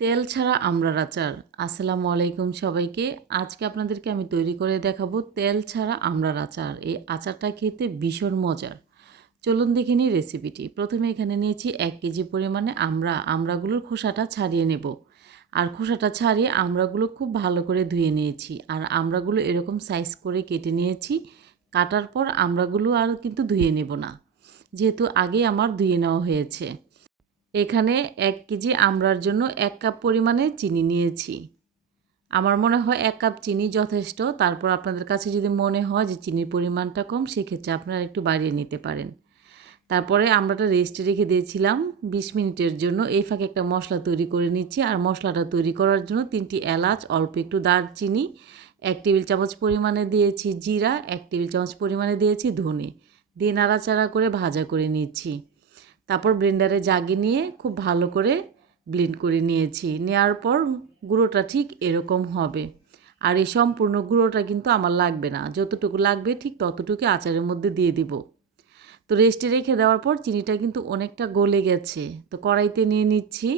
তেল ছাড়া আমড়ার আচার আসসালামু আলাইকুম সবাইকে। আজকে আপনাদেরকে আমি তৈরি করে দেখাবো তেল ছাড়া আমড়ার আচার এই আচারটা খেতে ভীষণ মজার। চলুন দেখে নিই রেসিপিটি প্রথমে এখানে নিয়েছি এক কেজি পরিমাণে আমরা, আমরাগুলোর খোসাটা ছাড়িয়ে নেব। আর খোসাটা ছাড়িয়ে আমরাগুলো খুব ভালো করে ধুয়ে নিয়েছি। আর আমরাগুলো এরকম সাইজ করে কেটে নিয়েছি। কাটার পর আমরাগুলো আর কিন্তু ধুয়ে নেব না। যেহেতু আগে আমার ধুয়ে নেওয়া হয়েছে। এখানে এক কেজি আমড়ার জন্য এক কাপ পরিমাণে চিনি নিয়েছি। আমার মনে হয় এক কাপ চিনি যথেষ্ট। তারপর আপনাদের কাছে যদি মনে হয় যে চিনির পরিমাণটা কম, সেক্ষেত্রে আপনারা একটু বাড়িয়ে নিতে পারেন। তারপরে আমরাটা রেস্টে রেখে দিয়েছিলাম। বিশ মিনিটের জন্য এই ফাঁকে একটা মশলা তৈরি করে নিচ্ছি। আর মশলাটা তৈরি করার জন্য তিনটি এলাচ, অল্প একটু দারচিনি, এক টেবিল চামচ পরিমাণে দিয়েছি জিরা, এক টেবিল চামচ পরিমাণে দিয়েছি ধনে। দিয়ে নাড়াচাড়া করে ভাজা করে নিচ্ছি। তারপর ব্লেন্ডারে জাগে নিয়ে খুব ভালো করে ব্লেন্ড করে নিয়েছি। নেওয়ার পর গুঁড়োটা ঠিক এরকম হবে। আর এই সম্পূর্ণ গুঁড়োটা কিন্তু আমার লাগবে না। যতটুকু লাগবে ঠিক ততটুকু আচারের মধ্যে দিয়ে দিব। তো রেস্টে রেখে দেওয়ার পর চিনিটা কিন্তু অনেকটা গলে গেছে। তো কড়াইতে নিয়ে নিচ্ছি।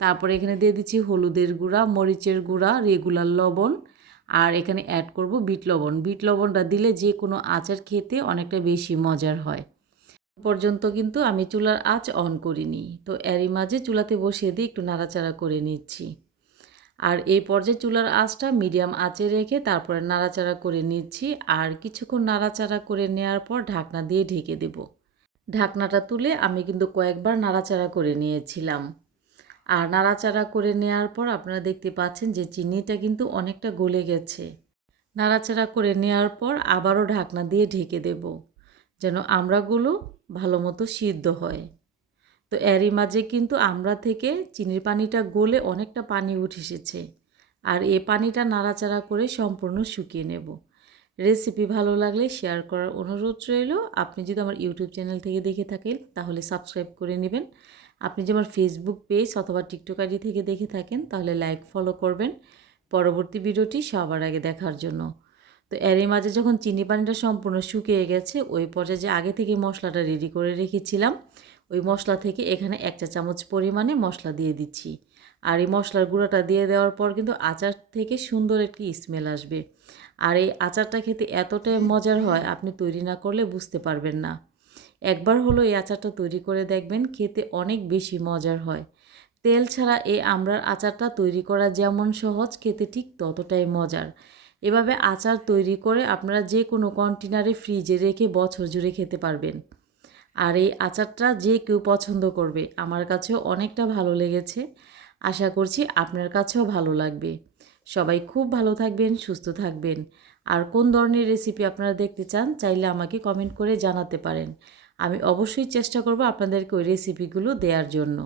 তারপরে এখানে দিয়ে দিচ্ছি হলুদের গুঁড়া, মরিচের গুঁড়া রেগুলার লবণ আর এখানে অ্যাড করব বিট লবণ। বিট লবণটা দিলে যে কোনো আচার খেতে অনেকটা বেশি মজার হয়। পর্যন্ত কিন্তু আমি চুলার আঁচ অন করিনি। তো এরই মাঝে চুলাতে বসিয়ে দিয়ে একটু নাড়াচাড়া করে নিচ্ছি। আর এই পর্যায়ে চুলার আঁচটা মিডিয়াম আঁচে রেখে তারপরে নাড়াচাড়া করে নিচ্ছি। আর কিছুক্ষণ নাড়াচাড়া করে নেওয়ার পর ঢাকনা দিয়ে ঢেকে দেব। ঢাকনাটা তুলে আমি কিন্তু কয়েকবার নাড়াচাড়া করে নিয়েছিলাম। আর নাড়াচাড়া করে নেওয়ার পর আপনারা দেখতে পাচ্ছেন যে চিনিটা কিন্তু অনেকটা গলে গেছে। নাড়াচাড়া করে নেওয়ার পর আবারও ঢাকনা দিয়ে ঢেকে দেব। যেন আমড়াগুলো ভালো মতো সিদ্ধ হয়। তো এরই মাঝে কিন্তু আমরা থেকে চিনির পানিটা গলে অনেকটা পানি উঠে এসেছে। আর এ পানিটা নাড়াচাড়া করে সম্পূর্ণ শুকিয়ে নেব। রেসিপি ভালো লাগলে শেয়ার করার অনুরোধ রইল। আপনি যদি আমার ইউটিউব চ্যানেল থেকে দেখে থাকেন, তাহলে সাবস্ক্রাইব করে নেবেন। আপনি যে আমার ফেসবুক পেজ অথবা টিকটক আইডি থেকে দেখে থাকেন, তাহলে লাইক ফলো করবেন। পরবর্তী ভিডিওটি সবার আগে দেখার জন্য। তো এরই মাঝে যখন চিনি পানিটা সম্পূর্ণ শুকিয়ে গেছে, ওই পর্যায়ে যে আগে থেকে মশলাটা রেডি করে রেখেছিলাম, ওই মশলা থেকে এখানে এক চা চামচ পরিমাণে মশলা দিয়ে দিচ্ছি। আর এই মশলার গুঁড়োটা দিয়ে দেওয়ার পর কিন্তু আচার থেকে সুন্দর একটি স্মেল আসবে। আর এই আচারটা খেতে এতটাই মজার হয়, আপনি তৈরি না করলে বুঝতে পারবেন না। একবার হলো এই আচারটা তৈরি করে দেখবেন, খেতে অনেক বেশি মজার হয়। তেল ছাড়া এই আমড়ার আচারটা তৈরি করা যেমন সহজ, খেতে ঠিক ততটাই মজার। এভাবে আচার তৈরি করে আপনারা যে কোনো কন্টেনারে ফ্রিজে রেখে বছর জুড়ে খেতে পারবেন। আর এই আচারটা যে কেউ পছন্দ করবে, আমার কাছেও অনেকটা ভালো লেগেছে। আশা করছি আপনার কাছেও ভালো লাগবে। সবাই খুব ভালো থাকবেন, সুস্থ থাকবেন। আর কোন ধরনের রেসিপি আপনারা দেখতে চান, চাইলে আমাকে কমেন্ট করে জানাতে পারেন। আমি অবশ্যই চেষ্টা করব আপনাদেরকে ওই রেসিপিগুলো দেওয়ার জন্য।